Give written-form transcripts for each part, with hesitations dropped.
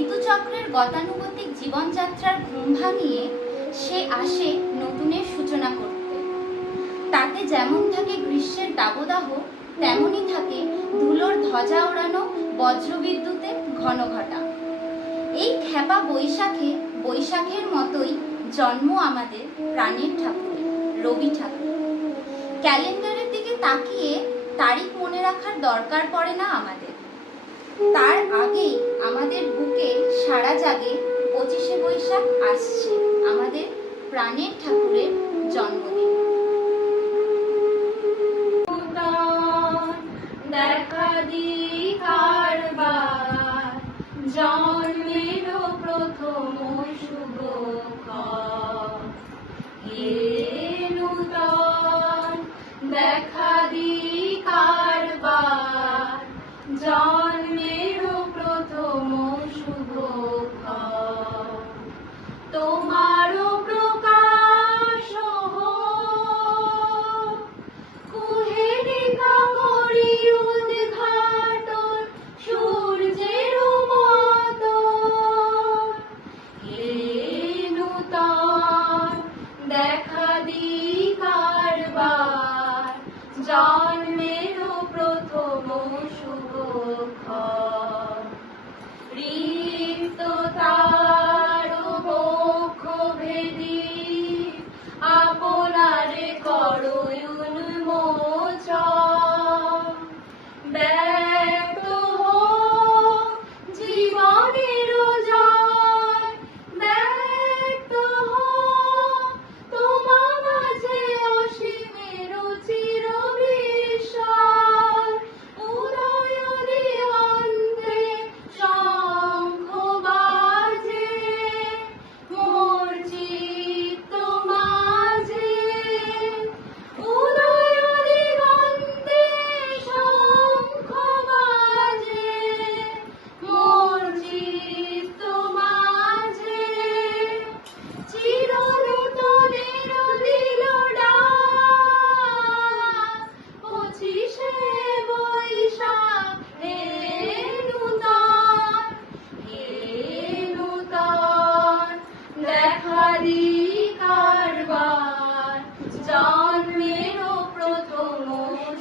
ঋতুচক্রের গতানুগতিক জীবনযাত্রার ঘুম ভাঙিয়ে সে আসে নতুনের সূচনা করতে। তাতে যেমন থাকে গ্রীষ্মের দাবদাহ, তেমনই থাকে ধুলোর ধ্বজা ওড়ানো বজ্রবিদ্যুতের ঘন ঘটা। এই খ্যাপা বৈশাখের মতোই জন্ম আমাদের প্রাণের ঠাকুর রবি ঠাকুর। ক্যালেন্ডারের দিকে তাকিয়ে তারিখ মনে রাখার দরকার পড়ে না আমাদের। তার আগেই আমাদের বুকে সারা জাগে 25শে বৈশাখ আসছে, আমাদের প্রাণের ঠাকুরের জন্মদিন। দেখা দিকার বার জন্মের প্রথম শুভক্ষণ, হে নূতন দেখা দিকার বার জন্মের প্রথম শুভক্ষণ। তোমারও প্রকাশ হোক কুহেলিকা মরি উদ্ঘাটন সূর্যের মতো, হে নূতন দেখা দিকার বার জন্মের প্রথম শুভক্ষণ। রিক্ত তার বক্ষ ভেদি আপনারে করো উন্মোচন, ব্যক্ত হোক জীবনের জয়, ব্যক্ত হোক তোমা মাঝে অসীমের চির বিস্ময়। উদয় দিগন্তে শঙ্খ বাজে মোর চিত্ত মাঝে, উদয় দিগন্তে শঙ্খ বাজে মোর চিত্ত মাঝে। চির নূতনের দিল ডাক 25শে বৈশাখ, হে নূতন, হে নূতন দেখা দিকার বার জন্মের প্রথম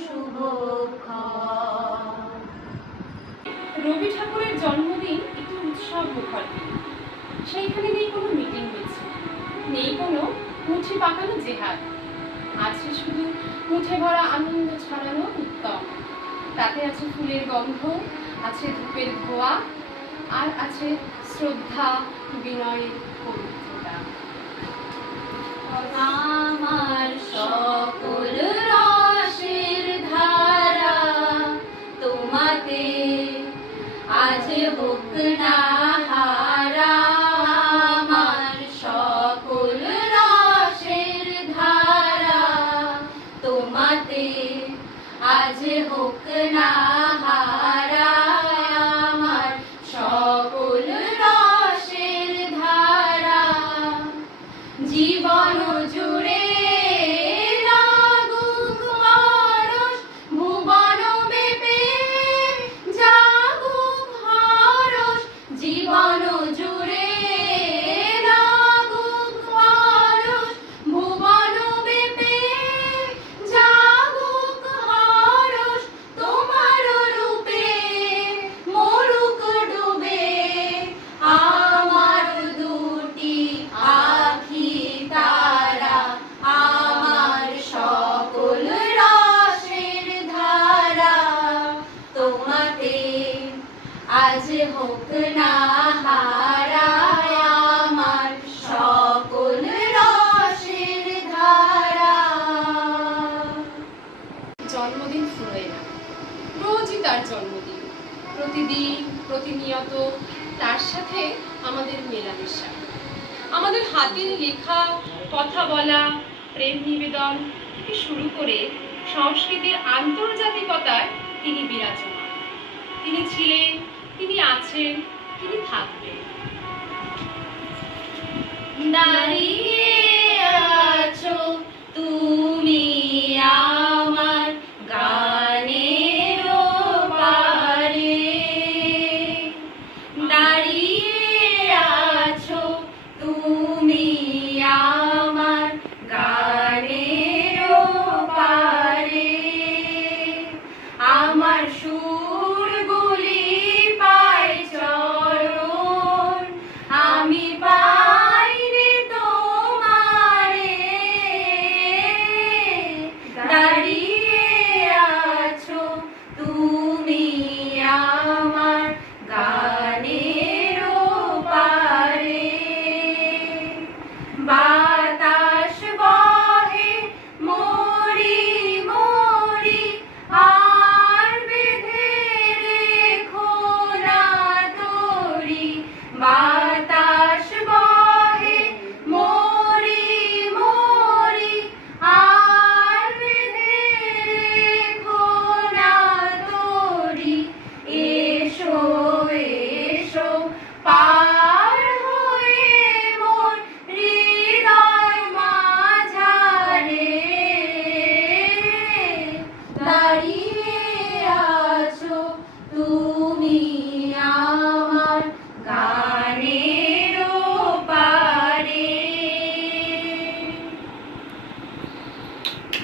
শুভক্ষণ। রবি ঠাকুরের জন্মদিন একটু উৎসব মুখর দিন। সেইখানে নেই কোনো মিটিং মিছিল, নেই কোনো মুঠি পাকানো জেহাদ, আছে শুধু মুঠে ভরা আনন্দ ছড়ানো উত্তম। তাতে আছে ফুলের গন্ধ, আছে ধূপের ধোয়া, আর আছে শ্রদ্ধা বিনয়ের পবিত্রতা। আমার সকল রসের ধারা তোমাতে আজ হোক না হারা। আমার সকল রসের ধারা তোমাতে আজ হোক না হারা। আমার সকল রসের ধারা জীবন জুড়ে লাগুক পরশ, ভুবন মেপে জাগুক হরষ। জীবন জুড়ে লাগুক পরশ, ভুবন মেপে জাগুক হরষ। তোমার রূপে মরুক ডুবে আমার দুটি আখি তারা। আমার সকল রসের ধারা তোমাতে আজ হোক না হারা। আমার সকল রসের ধারা। জন্মদিন ফুরোয় না, রোজই তার জন্মদিন, প্রতিদিন প্রতিনিয়ত তার সাথে আমাদের মেলামেশা। আমাদের হাতের লেখা, কথা বলা, প্রেম নিবেদন থেকে শুরু করে সংস্কৃতির আন্তর্জাতিকতায় তিনি বিরাজমান। তিনি ছিলেন, তিনি আছেন, তিনি থাকবেন। দাঁড়িয়ে আছো তুমি আমার গানের পারে, দাঁড়িয়ে মা